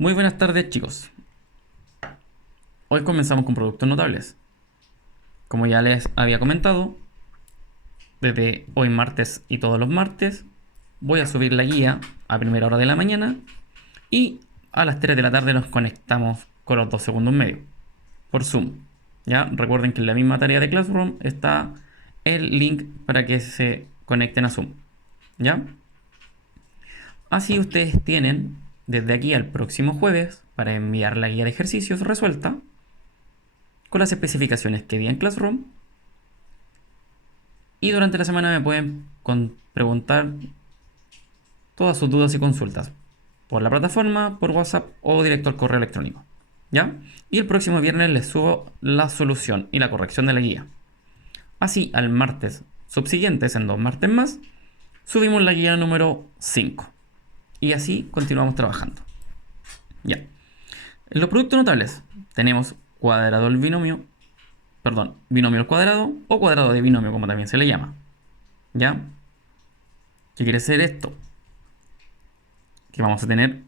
Muy buenas tardes, chicos. Hoy comenzamos con productos notables. Como ya les había comentado, desde hoy martes y todos los martes voy a subir la guía a primera hora de la mañana y a las 3 de la tarde nos conectamos con los 2 segundos medios por Zoom. Ya recuerden que en la misma tarea de Classroom está el link para que se conecten a Zoom. ¿Ya? Así ustedes tienen desde aquí al próximo jueves para enviar la guía de ejercicios resuelta con las especificaciones que di en Classroom, y durante la semana me pueden preguntar todas sus dudas y consultas por la plataforma, por WhatsApp o directo al correo electrónico. ¿Ya? Y el próximo viernes les subo la solución y la corrección de la guía. Así, al martes subsiguientes, en 2 martes más, subimos la guía número 5. Y así continuamos trabajando. Ya. En los productos notables tenemos cuadrado al binomio, binomio al cuadrado o cuadrado de binomio, como también se le llama. ¿Ya? ¿Qué quiere decir esto? Que vamos a tener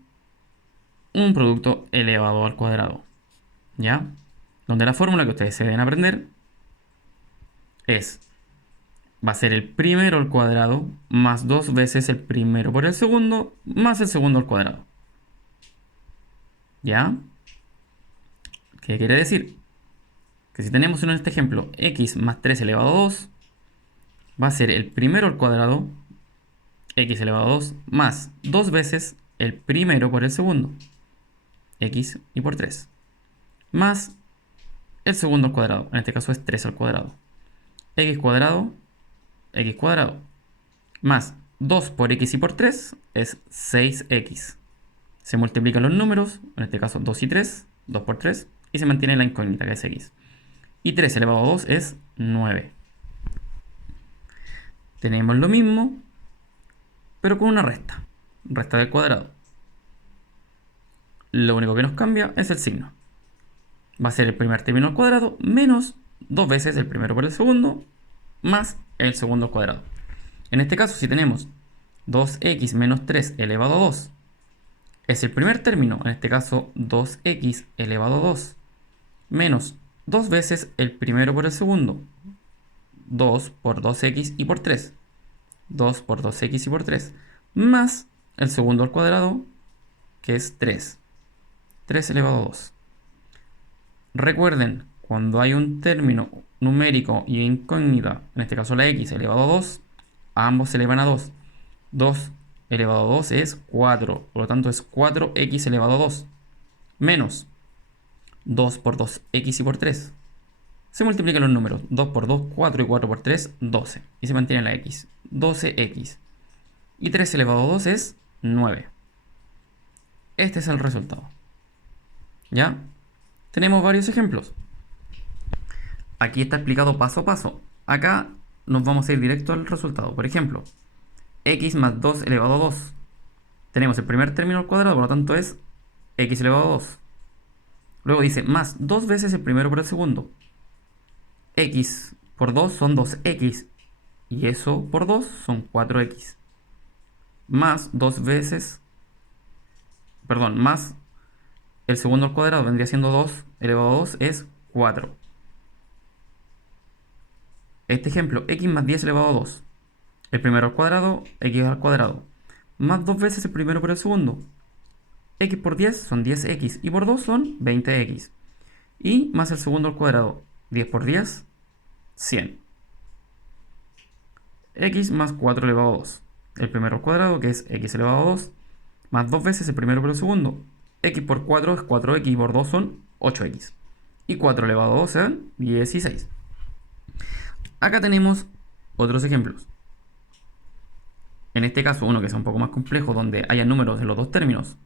un producto elevado al cuadrado. ¿Ya? Donde la fórmula que ustedes se deben aprender va a ser el primero al cuadrado más 2 veces el primero por el segundo más el segundo al cuadrado. ¿Ya? ¿Qué quiere decir? Que si tenemos en este ejemplo x más 3 elevado a 2, va a ser el primero al cuadrado, x elevado a 2, más 2 veces el primero por el segundo, x y por 3, más el segundo al cuadrado, en este caso es 3 al cuadrado, x cuadrado, más 2 por x y por 3 es 6x. Se multiplican los números, en este caso 2 y 3, 2 por 3, y se mantiene la incógnita que es x. Y 3 elevado a 2 es 9. Tenemos lo mismo, pero con una resta. Resta del cuadrado. Lo único que nos cambia es el signo. Va a ser el primer término al cuadrado menos 2 veces el primero por el segundo más el segundo al cuadrado. En este caso, si tenemos 2x menos 3 elevado a 2, es el primer término, en este caso 2x elevado a 2, menos 2 veces el primero por el segundo, 2 por 2x y por 3, 2 por 2x y por 3, más el segundo al cuadrado, que es 3 elevado a 2. Recuerden, cuando hay un término numérico y incógnita, en este caso la x elevado a 2, ambos se elevan a 2. 2 elevado a 2 es 4, por lo tanto es 4x elevado a 2, menos 2 por 2x y por 3. Se multiplican los números, 2 por 2, 4 y 4 por 3, 12. Y se mantiene la x, 12x. Y 3 elevado a 2 es 9. Este es el resultado. ¿Ya? Tenemos varios ejemplos. Aquí está explicado paso a paso. Acá nos vamos a ir directo al resultado. Por ejemplo, x más 2 elevado a 2. Tenemos el primer término al cuadrado, por lo tanto es x elevado a 2. Luego dice más 2 veces el primero por el segundo. X por 2 son 2x. Y eso por 2 son 4x. Más 2 veces... más el segundo al cuadrado vendría siendo 2 elevado a 2 es 4. Este ejemplo, x más 10 elevado a 2. El primero al cuadrado, x al cuadrado. Más 2 veces el primero por el segundo. X por 10 son 10x y por 2 son 20x. Y más el segundo al cuadrado. 10 por 10, 100. X más 4 elevado a 2. El primero al cuadrado, que es x elevado a 2. Más 2 veces el primero por el segundo. X por 4 es 4x y por 2 son 8x. Y 4 elevado a 2 serán 16. Acá tenemos otros ejemplos. En este caso, uno que sea un poco más complejo, donde haya números en los dos términos.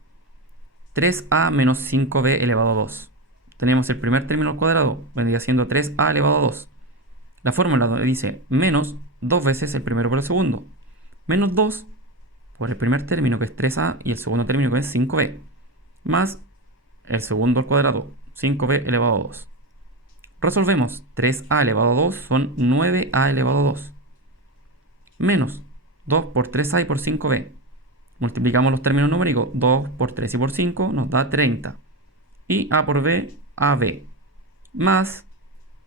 3a menos 5b elevado a 2. Tenemos el primer término al cuadrado, vendría siendo 3a elevado a 2. La fórmula donde dice menos 2 veces el primero por el segundo. Menos 2 por el primer término, que es 3a, y el segundo término, que es 5b. Más el segundo al cuadrado, 5b elevado a 2. Resolvemos. 3a elevado a 2 son 9a elevado a 2. Menos 2 por 3a y por 5b. Multiplicamos los términos numéricos. 2 por 3 y por 5 nos da 30. Y A por B, AB. Más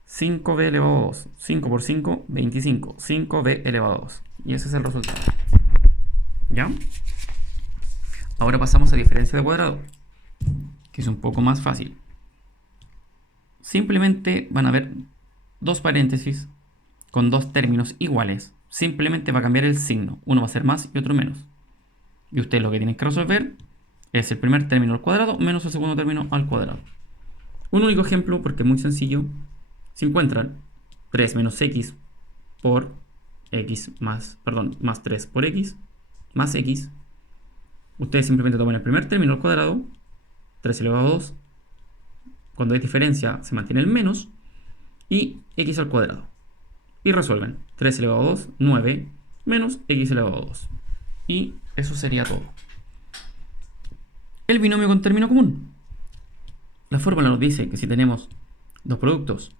5b elevado a 2. 5 por 5, 25. 5b elevado a 2. Y ese es el resultado. ¿Ya? Ahora pasamos a diferencia de cuadrado, que es un poco más fácil. Simplemente van a haber dos paréntesis con dos términos iguales. Simplemente va a cambiar el signo. Uno va a ser más y otro menos. Y ustedes lo que tienen que resolver es el primer término al cuadrado menos el segundo término al cuadrado. Un único ejemplo, porque es muy sencillo. Si encuentran 3 menos x por x más 3 por x más x, ustedes simplemente toman el primer término al cuadrado, 3 elevado a 2. Cuando hay diferencia se mantiene el menos y x al cuadrado. Y resuelven. 3 elevado a 2, 9, menos x elevado a 2. Y eso sería todo. El binomio con término común. La fórmula nos dice que si tenemos dos productos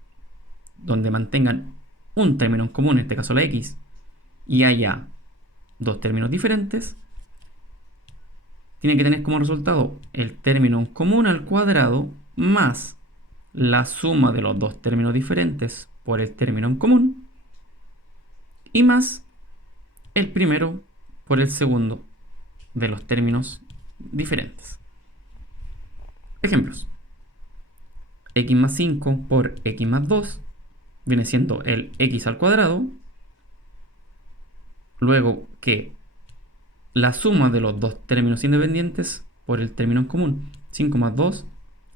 donde mantengan un término en común, en este caso la x, y haya dos términos diferentes, tiene que tener como resultado el término en común al cuadrado más la suma de los dos términos diferentes por el término en común y más el primero por el segundo de los términos diferentes. Ejemplos. X más 5 por x más 2 viene siendo el x al cuadrado. Luego que la suma de los dos términos independientes por el término en común. 5 más 2,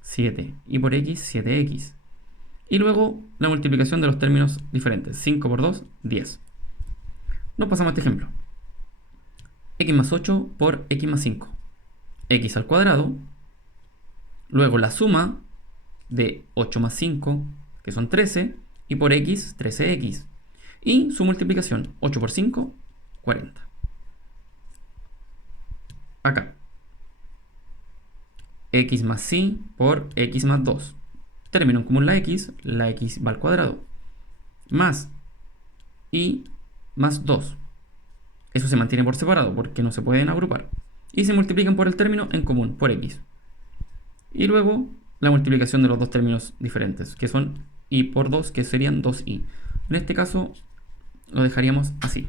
7. Y por x, 7x. Y luego la multiplicación de los términos diferentes. 5 por 2, 10. Nos pasamos a este ejemplo. X más 8 por x más 5. X al cuadrado. Luego la suma de 8 más 5, que son 13. Y por x, 13x. Y su multiplicación, 8 por 5, 40. Acá. X más y por x más 2. Término en común la x va al cuadrado. Más y más 2. Eso se mantiene por separado porque no se pueden agrupar. Y se multiplican por el término en común, por x. Y luego la multiplicación de los dos términos diferentes, que son y por 2, que serían 2y. En este caso lo dejaríamos así.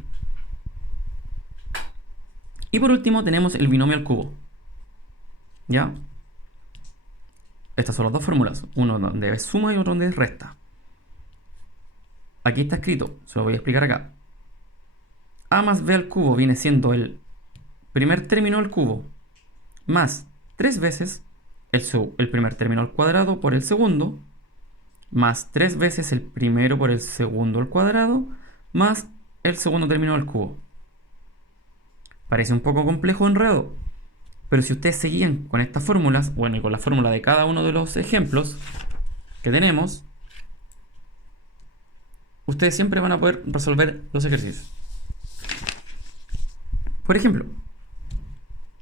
Y por último tenemos el binomio al cubo. ¿Ya? Estas son las dos fórmulas. Uno donde es suma y otro donde es resta. Aquí está escrito, se lo voy a explicar acá. A más b al cubo viene siendo el primer término al cubo más 3 veces el primer término al cuadrado por el segundo, más 3 veces el primero por el segundo al cuadrado, más el segundo término al cubo. Parece un poco complejo o enredado, pero si ustedes seguían con estas fórmulas, bueno, y con la fórmula de cada uno de los ejemplos que tenemos, ustedes siempre van a poder resolver los ejercicios. Por ejemplo,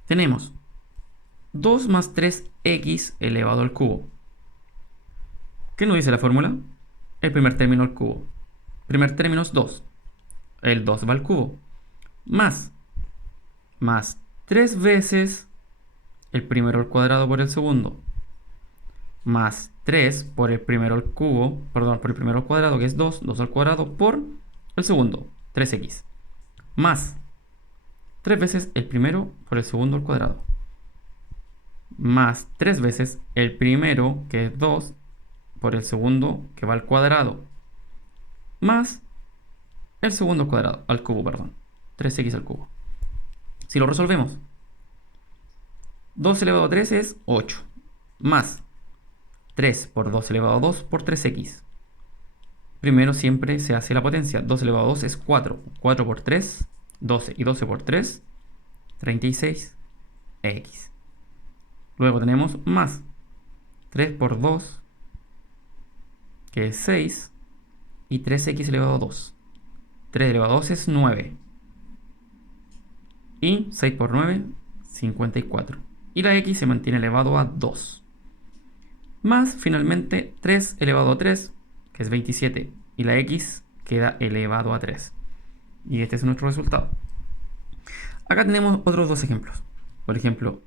tenemos 2 más 3x elevado al cubo. ¿Qué nos dice la fórmula? El primer término al cubo. Primer término es 2. El 2 va al cubo. Más 3 veces el primero al cuadrado por el segundo. Más 3 por el primero al cubo, perdón, por el primero al cuadrado, que es 2. 2 al cuadrado por el segundo, 3x. Más 3 veces el primero por el segundo al cuadrado. Más 3 veces el primero, que es 2, por el segundo, que va al cuadrado. Más el segundo al cuadrado, al cubo, perdón. 3x al cubo. Si lo resolvemos, 2 elevado a 3 es 8. Más 3 por 2 elevado a 2 por 3x. Primero siempre se hace la potencia. 2 elevado a 2 es 4. 4 por 3, 12. Y 12 por 3, 36x. Luego tenemos más 3 por 2, que es 6. Y 3x elevado a 2. 3 elevado a 2 es 9. Y 6 por 9, 54. Y la x se mantiene elevado a 2. Más, finalmente, 3 elevado a 3, que es 27. Y la x queda elevado a 3. Y este es nuestro resultado. Acá tenemos otros dos ejemplos. Por ejemplo,